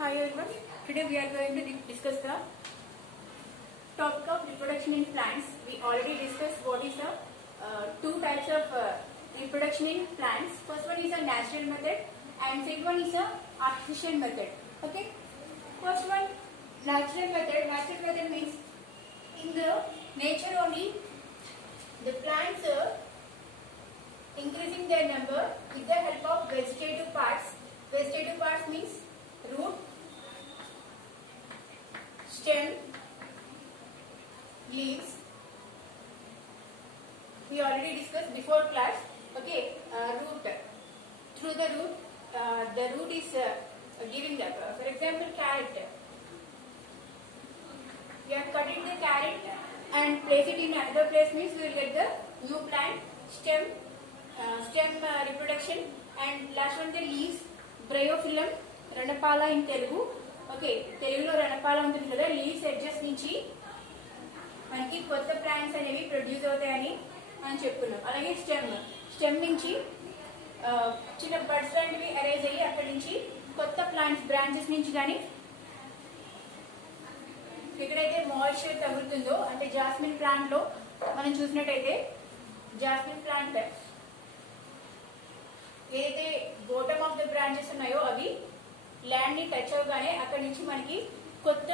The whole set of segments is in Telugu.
Hi everyone. Today we are going to discuss the topic of reproduction in plants. We already discussed what is the two types of reproduction in plants. First one is a natural method and second one is a artificial method. Okay. First one, natural method. Natural method means in the nature only the plants increasing their number with the help of vegetative parts. Vegetative parts means root, stem, leaves. We already discussed before class. Okay, root. Through the root is giving the, for example, carrot. We are cutting the carrot and place it in another place means we will get the new plant, stem reproduction, and last one the leaves, bryophyllum, Ranapala in Telugu. Okay, తెలుగులో రణపాల ఉంటుంది కదా. లీవ్స్ ఎడ్జెస్ నుంచి మనకి కొత్త ప్లాంట్స్ అనేవి ప్రొడ్యూస్ అవుతాయని మనం చెప్పుకున్నాం. అలాగే స్టెమ్ నుంచి చిన్న బడ్స్ లాంటివి అరేంజ్ అయ్యి అక్కడి నుంచి కొత్త ప్లాంట్స్ బ్రాంచెస్ నుంచి కానీ ఎక్కడైతే మాయిశ్చర్ తగులుతుందో అంటే జాస్మిన్ ప్లాంట్ లో మనం చూసినట్టయితే జాస్మిన్ ప్లాంట్ ఏదైతే బాటమ్ ఆఫ్ ద బ్రాంచెస్ ఉన్నాయో అవి ల్యాండ్ ని టచ్ అవగానే అక్కడి నుంచి మనకి కొత్త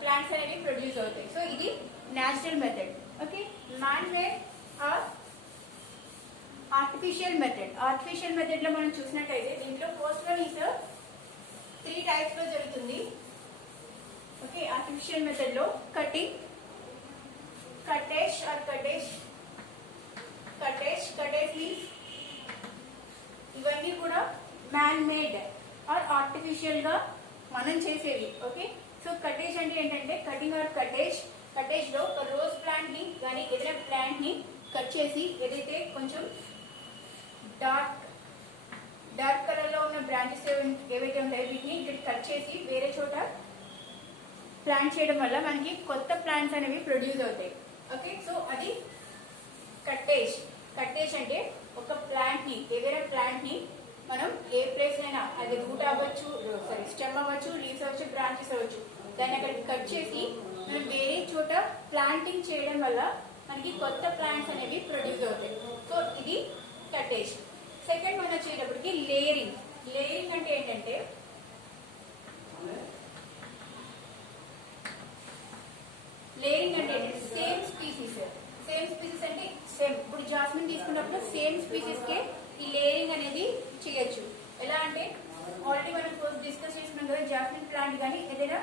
ప్లాంట్స్ అనేవి ప్రొడ్యూస్ అవుతాయి. సో ఇది natural method. Okay, man made or artificial method. Artificial method లో మనం చూసినట్టయితే దీంట్లో ఫస్ట్ వన్ ఈస్ 3 టైప్స్ లో జరుగుతుంది. ఓకే, ఆర్టిఫిషియల్ మెథడ్ లో కటింగ్, కటేజ్ లీవ్స్, ఇవన్నీ కూడా మ్యాన్ మేడ్ ఆర్ ఆర్టిఫిషియల్ గా మనం చేసేవి. ఓకే, సో కటేజ్ అంటే ఏంటంటే కటింగ్ ఆర్ కటేజ్ లో ఒక రోజ్ ప్లాంట్ ని కానీ ఏదైనా ప్లాంట్ ని కట్ చేసి ఏదైతే కొంచెం డార్క్ కలర్ లో ఉన్న బ్రాంచెస్ ఏవైతే ఉంటాయో వీటిని ఇక్కడ కట్ చేసి వేరే చోట ప్లాంట్ చేయడం వల్ల మనకి కొత్త ప్లాంట్స్ అనేవి ప్రొడ్యూస్ అవుతాయి. ఓకే, సో అది కటేజ్ అంటే ఒక ప్లాంట్ ని ఏదైనా ప్లాంట్ ని మనం ఏ ప్లేస్ అయినా అది రూట్ అవ్వచ్చు, స్టెమ్ అవ్వచ్చు, లీవ్స్ అవ్వచ్చు, బ్రాంచెస్ అవ్వచ్చు, దాన్ని అక్కడికి కట్ చేసి మనం వేరే చోట ప్లాంటింగ్ చేయడం వల్ల మనకి కొత్త ప్లాంట్స్ అనేవి ప్రొడ్యూస్ అవుతాయి. సో ఇది కటేజ్. సెకండ్ వన్ వచ్చేటప్పటికి లేయరింగ్. లేయరింగ్ అంటే ఏంటంటే సేమ్ స్పీసీస్ అంటే సేమ్. ఇప్పుడు జాస్మిన్ తీసుకున్నప్పుడు సేమ్ స్పీసీస్ కే ఈ లేయరింగ్ అనేది చేయొచ్చు. ఎలా అంటే ఆల్రెడీ మనం ఫస్ట్ డిస్కస్ చేసుకున్నాం కదా, జాస్మిన్ ప్లాంట్ కానీ ఏదైనా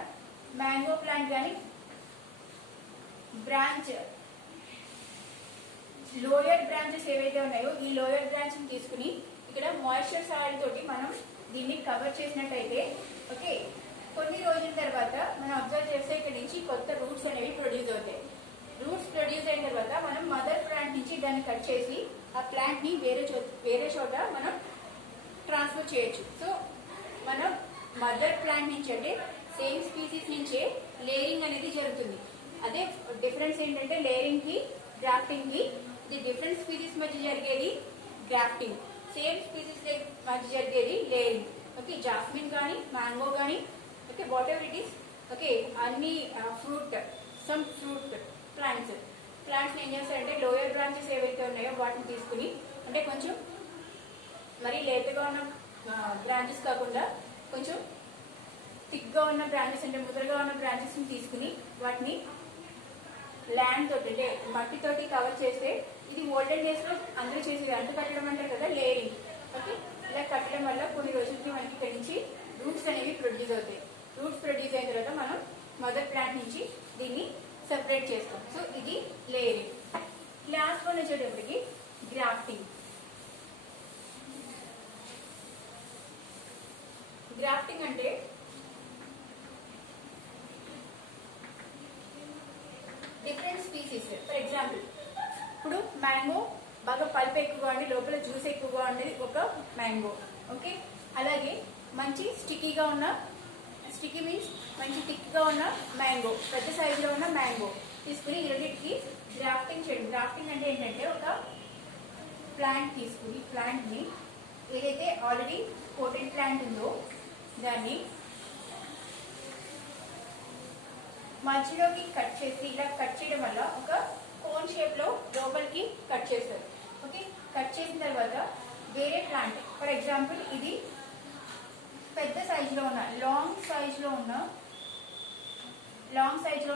మ్యాంగో ప్లాంట్ కానీ బ్రాంచ్ లోయర్ బ్రాంచెస్ ఏవైతే ఉన్నాయో ఈ లోయర్ బ్రాంచ్ ని తీసుకుని ఇక్కడ మాయిశ్చర్ సాయిల్ తోటి మనం దీన్ని కవర్ చేసినట్టయితే ఓకే, కొన్ని రోజుల తర్వాత మనం అబ్జర్వ్ చేస్తే ఇక్కడ నుంచి కొత్త రూట్స్ అనేవి ప్రొడ్యూస్ అవుతాయి. రూట్స్ ప్రొడ్యూస్ అయిన తర్వాత మనం మదర్ ప్లాంట్ నుంచి దాన్ని కట్ చేసి ఆ ప్లాంట్ ని వేరే చోట మనం ట్రాన్స్ఫర్ చేయొచ్చు. సో మనం మదర్ ప్లాంట్ నుంచి అంటే సేమ్ స్పీసీస్ నుంచే లేయరింగ్ అనేది జరుగుతుంది. అదే డిఫరెన్స్ ఏంటంటే లేయరింగ్ కి గ్రాఫ్టింగ్ కి ఇది డిఫరెంట్ స్పీసీస్ మధ్య జరిగేది గ్రాఫ్టింగ్, సేమ్ స్పీసీస్ మధ్య జరిగేది లేయరింగ్. ఓకే, జాస్మిన్ కానీ మ్యాంగో కానీ okay what ever it is okay అన్ని ఫ్రూట్ ప్లాంట్స్ ఏం చేస్తారంటే లోయర్ బ్రాంచెస్ ఏవైతే ఉన్నాయో వాటిని తీసుకుని అంటే కొంచెం మరి లేతగా ఉన్న బ్రాంచెస్ కాకుండా కొంచెం థిక్ గా ఉన్న బ్రాంచెస్ అంటే ముద్రగా ఉన్న బ్రాంచెస్ ని తీసుకుని వాటిని ల్యాండ్ తోటి అంటే మట్టితోటి కవర్ చేస్తే ఇది ఓల్డెన్ డేస్ లో అందరూ చేసేది అంటు కట్టడం అంటారు కదా, లేయరింగ్. ఓకే, ఇలా కట్టడం వల్ల కొన్ని రోజులకి మనకి ఇక్కడి నుంచి రూట్స్ అనేవి ప్రొడ్యూస్ అవుతాయి. రూట్స్ ప్రొడ్యూస్ అయిన తర్వాత మనం మదర్ ప్లాంట్ నుంచి దీన్ని సెపరేట్ చేస్తాం. సో ఇది లేయరింగ్. లాస్ట్ వన్ వచ్చేటప్పటికి గ్రాఫ్టింగ్. గ్రాఫ్టింగ్ అంటే డిఫరెంట్ స్పీసీస్. ఫర్ ఎగ్జాంపుల్ ఇప్పుడు మ్యాంగో బాగా పల్ప్ ఎక్కువగా ఉండి లోపల జ్యూస్ ఎక్కువగా ఉండేది ఒక మ్యాంగో. ఓకే, అలాగే మంచి స్టికీ మీన్స్ మంచి థిక్ గా ఉన్న మ్యాంగో, పెద్ద సైజులో ఉన్న మ్యాంగో తీసుకుని ఈ రెండింటికి గ్రాఫ్టింగ్ చేయండి. గ్రాఫ్టింగ్ అంటే ఏంటంటే ఒక ప్లాంట్ తీసుకుని ప్లాంట్ ని ఏదైతే ఆల్రెడీ పోటెంట్ ప్లాంట్ ఉందో దాన్ని మధ్యలోకి కట్ చేసి ఇలా కట్ చేయడం వల్ల ఒక కోన్ షేప్ లో లోపలికి కట్ చేస్తారు. ఓకే, కట్ చేసిన తర్వాత వేరే ప్లాంట్, ఫర్ ఎగ్జాంపుల్ ఇది పెద్ద సైజులో ఉన్న లాంగ్ సైజులో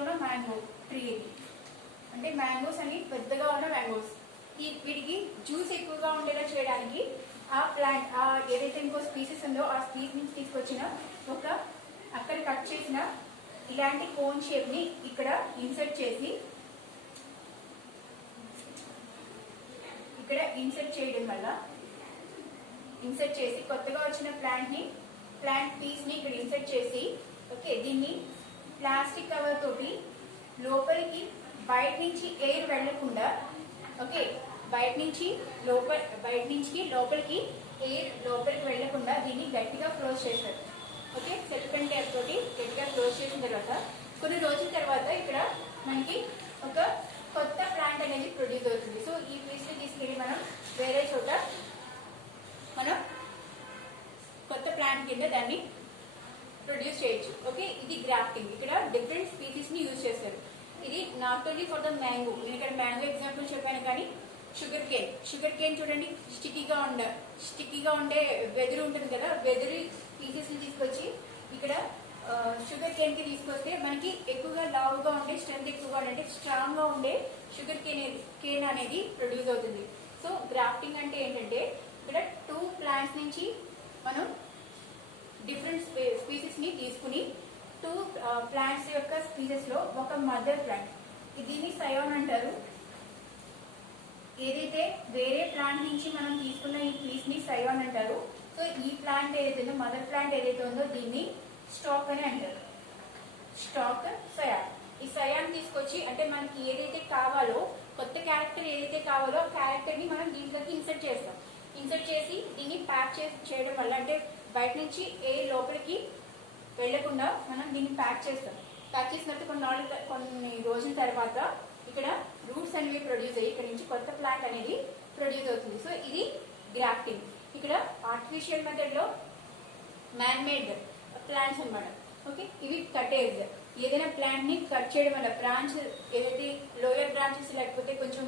ఉన్న మ్యాంగో ట్రీ, ఇది అంటే మ్యాంగోస్ అని పెద్దగా ఉన్న మ్యాంగోస్. వీటికి జ్యూస్ ఎక్కువగా ఉండేలా చేయడానికి ఆ ప్లాంట్ ఏదైతే ఇంకో స్పీసీస్ ఉందో ఆ స్పీస్ నుంచి తీసుకొచ్చిన ఒక అక్కడ కట్ చేసిన ఇలాంటి కోన్ షేప్ ని ఇక్కడ ఇన్సర్ట్ చేయడం వల్ల ఇన్సర్ట్ చేసి కొత్తగా వచ్చిన ప్లాంట్ పీస్ ని ఇక్కడ ఇన్సర్ట్ చేసి, ఓకే, దీన్ని ప్లాస్టిక్ కవర్ తోటి లోపలికి బయట నుంచి ఎయిర్ వెళ్లకుండా, ఓకే, బయట నుంచి లోపలికి ఎయిర్ లోపలికి వెళ్లకుండా దీన్ని గట్టిగా క్లోజ్ చేస్తారు. ఓకే, సెల్ఫెన్ ట్యాప్ తోటి గట్టిగా క్లోజ్ చేసిన తర్వాత కొన్ని రోజుల తర్వాత ఇక్కడ మనకి ఒక కొత్త ప్లాంట్ అనేది ప్రొడ్యూస్ అవుతుంది. సో ఈ పీస్ ని తీసుకెళ్ళి మనం వేరే చోట మనం కొత్త ప్లాంట్ కింద దాన్ని ప్రొడ్యూస్ చేయొచ్చు. ఓకే, ఇది గ్రాఫ్టింగ్. ఇక్కడ డిఫరెంట్ స్పీసీస్ ని యూజ్ చేస్తారు. ఇది not only for the mango, నేను ఇక్కడ మ్యాంగో ఎగ్జాంపుల్ చెప్పాను, కానీ షుగర్ కేన్ చూడండి, స్టిక్కీగా ఉండే వెదురు ఉంటుంది కదా, వెదురు పీసెస్ ని తీసుకొచ్చి ఇక్కడ షుగర్ కేన్ కి తీసుకొస్తే మనకి ఎక్కువగా లావుగా ఉండే, స్ట్రెంత్ ఎక్కువగా ఉండే, స్ట్రాంగ్ గా ఉండే షుగర్ కేన్ అనేది ప్రొడ్యూస్ అవుతుంది. సో గ్రాఫ్టింగ్ అంటే ఏంటంటే ఇక్కడ 2 ప్లాంట్స్ నుంచి మనం డిఫరెంట్ స్పీసెస్ ని తీసుకుని 2 ప్లాంట్స్ యొక్క స్పీసెస్ లో ఒక మదర్ ప్లాంట్, దీన్ని సయోన్ అంటారు. ఏదైతే వేరే ప్లాంట్ నుంచి మనం తీసుకున్న ఈ పీస్ ని సయోన్ అంటారు. సో ఈ ప్లాంట్ ఏదైతే మదర్ ప్లాంట్ ఏదైతే ఉందో దీన్ని స్టాక్ అని అంటారు. స్టాక్ సయాన్. ఈ సయాన్ తీసుకొచ్చి అంటే మనకి ఏదైతే కావాలో, కొత్త క్యారెక్టర్ ఏదైతే కావాలో ఆ క్యారెక్టర్ ని మనం దీంట్లోకి ఇన్సర్ట్ చేస్తాం. ఇన్సర్ట్ చేసి దీన్ని ప్యాక్ చేయడం వల్ల, అంటే బయట నుంచి ఏ లోపలికి వెళ్లకుండా మనం దీన్ని ప్యాక్ చేస్తాం. ప్యాక్ చేసిన తర్వాత కొన్ని రోజుల తర్వాత ఇక్కడ రూట్స్ అనేవి ప్రొడ్యూస్ అయ్యి ఇక్కడ నుంచి కొత్త ప్లాంట్ అనేది ప్రొడ్యూస్ అవుతుంది. సో ఇది గ్రాఫ్టింగ్. ఇక్కడ ఆర్టిఫిషియల్ మెథడ్ లో మ్యాన్ మేడ్ ప్లాంట్స్ అనమాట. ఓకే, ఇవి కటేజ్. ఏదైనా ప్లాంట్ ని కట్ చేయడం వల్ల బ్రాంచ్ ఏదైతే లోయర్ బ్రాంచెస్ లేకపోతే కొంచెం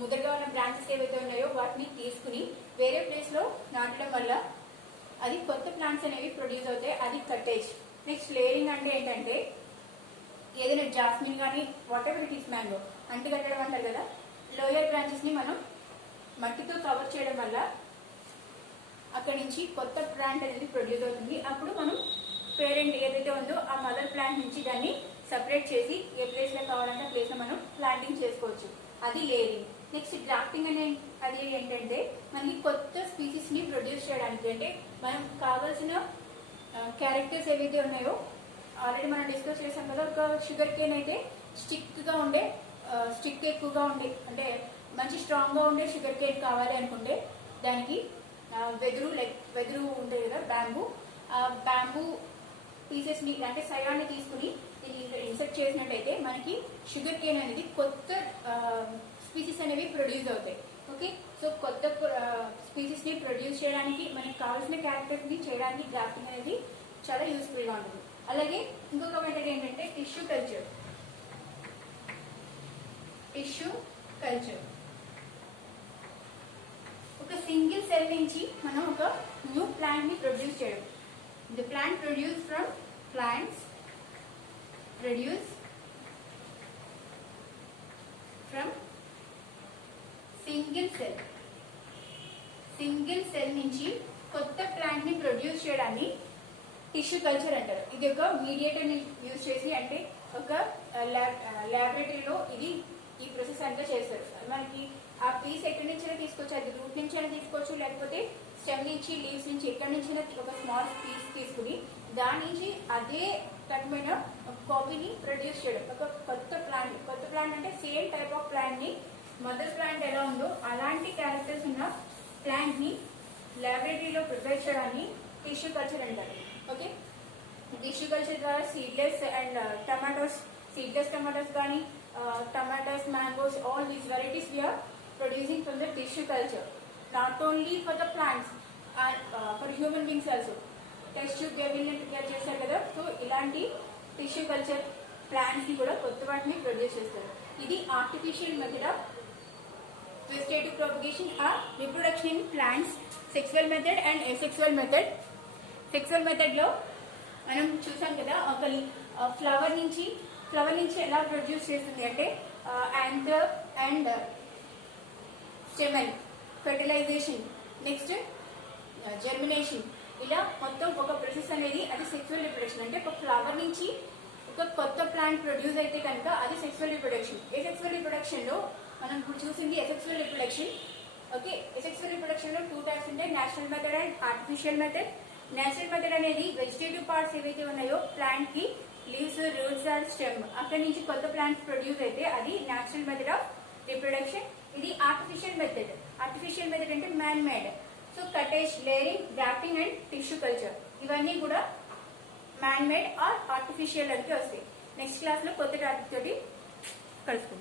ముదరగా ఉన్న బ్రాంచెస్ ఏవైతే ఉన్నాయో వాటిని తీసుకుని వేరే ప్లేస్ లో నాటడం వల్ల అది కొత్త ప్లాంట్స్ అనేవి ప్రొడ్యూస్ అవుతాయి. అది కటేజ్. నెక్స్ట్ లేయరింగ్ అంటే ఏంటంటే ఏదైనా జాస్మిన్ కానీ what ever it is mango అంటు కట్టడం అంటారు కదా, లోయర్ బ్రాంచెస్ ని మనం మట్టితో కవర్ చేయడం వల్ల అక్కడి నుంచి కొత్త ప్లాంట్ అనేది ప్రొడ్యూస్ అవుతుంది. అప్పుడు మనం పేరెంట్ ఏదైతే ఉందో ఆ మదర్ ప్లాంట్ నుంచి దాన్ని సపరేట్ చేసి ఏ ప్లేస్ లో కావాలంటే ఆ ప్లేస్ లో మనం ప్లాంటింగ్ చేసుకోవచ్చు. అది లేయరింగ్. నెక్స్ట్ గ్రాఫ్టింగ్ అనే అది ఏంటంటే మనకి కొత్త స్పీసీస్ ని ప్రొడ్యూస్ చేయడానికి, అంటే మనం కావాల్సిన క్యారెక్టర్స్ ఏవైతే ఉన్నాయో ఆల్రెడీ మనం డిస్కస్ చేసాం కదా. ఒక షుగర్ కేన్ అయితే స్టిక్ ఎక్కువగా ఉండే, అంటే మంచి స్ట్రాంగ్ గా ఉండే షుగర్ కేన్ కావాలి అనుకుంటే దానికి వెదురు ఉంటుంది కదా, బ్యాంబూ పీసెస్ ని అంటే సయాన్ని తీసుకుని ఇన్సర్ట్ చేసినట్టయితే మనకి షుగర్ కేన్ అనేది కొత్త స్పీసీస్ అనేవి ప్రొడ్యూస్ అవుతాయి. ఓకే, సో కొత్త స్పీసీస్ ని ప్రొడ్యూస్ చేయడానికి మనకి కావాల్సిన క్యారెక్టర్స్ ని చేయడానికి గ్రాఫ్టింగ్ అనేది చాలా యూస్ఫుల్ గా ఉంటుంది. అలాగే ఇంకొక మెథడ్ ఏంటంటే టిష్యూ కల్చర్. ఒక సింగిల్ సెల్ నుంచి మనం ఒక న్యూ ప్లాంట్ ని ప్రొడ్యూస్ చేయడం. The plant produce from plants produce from single cell నుంచి కొత్త ప్లాంట్ ని ప్రొడ్యూస్ చేయడాన్ని టిష్యూ కల్చర్ అంటారు. ఇది ఒక మీడియేటర్ ని యూజ్ చేసి, అంటే ఒక ల్యాబొరేటరీలో ఈ ప్రాసెస్ అంతా చేస్తారు. మనకి ఆ పీస్ ఎక్కడి నుంచైనా తీసుకోవచ్చు, అది రూట్ నుంచి అయినా తీసుకోవచ్చు, లేకపోతే స్టెమ్ నుంచి, లీవ్స్ నుంచి ఎక్కడి నుంచైనా ఒక స్మాల్ పీస్ తీసుకుని దాని నుంచి అదే రకమైన కాపీని ప్రొడ్యూస్ చేయడం. ఒక కొత్త ప్లాంట్ అంటే సేమ్ టైప్ ఆఫ్ ప్లాంట్ ని, మదర్ ప్లాంట్ ఎలా ఉందో అలాంటి క్యారెక్టర్స్ ఉన్న ప్లాంట్ ని ల్యాబొరేటరీలో ప్రిపేర్ చేయడాన్ని టిష్యూ కల్చర్ అంటారు. ఓకే, టిష్యూ కల్చర్ ద్వారా సీడ్లెస్ tomatoes కానీ tomatoes, mangoes, all these varieties we are producing from the tissue culture, not only for the plants and for human beings also. Test tube బేబీని ప్రిపేర్ చేస్తారు కదా, సో ఇలాంటి టిష్యూ కల్చర్ ప్లాంట్స్ ని కూడా కొత్త వాటిని ప్రొడ్యూస్ చేస్తారు. ఇది artificial method of vegetative propagation or reproduction in plants, sexual method and asexual method. Sexual method లో మనం చూసాం కదా, ఒక ఫ్లవర్ నుంచి ఎలా ప్రొడ్యూస్ చేస్తుంది అంటే anther and stamen, fertilisation, next germination, ఇలా మొత్తం ఒక ప్రాసెస్ అనేది అది సెక్సువల్ రిప్రొడక్షన్. అంటే ఒక ఫ్లవర్ నుంచి ఒక కొత్త ప్లాంట్ ప్రొడ్యూస్ అయితే కనుక అది సెక్సువల్ రిప్రొడక్షన్. సెక్సువల్ రిప్రొడక్షన్ లో మనం ఇప్పుడు చూసింది asexual reproduction. Okay, asexual reproduction లో 2 టైప్స్ ఉంటాయి, natural method and artificial method. Natural method అనేది వెజిటేటివ్ పార్ట్స్ ఏవైతే ఉన్నాయో ప్లాంట్ కి, లీవ్స్, రూట్స్ ఆర్ స్టెమ్, అక్కడి నుంచి కొత్త ప్లాంట్స్ ప్రొడ్యూస్ అయితే అది నేచురల్ మెథడ్ ఆఫ్ రిప్రొడక్షన్. ఇది ఆర్టిఫిషియల్ మెథడ్. ఆర్టిఫిషియల్ మెథడ్ అంటే man made. So cuttage, layering, grafting and tissue culture ఇవన్నీ కూడా మ్యాన్ మేడ్ ఆర్ ఆర్టిఫిషియల్ అంటే వస్తాయి. నెక్స్ట్ క్లాస్ లో కొత్త టాపిక్ తోటి కలుసుకుందాం.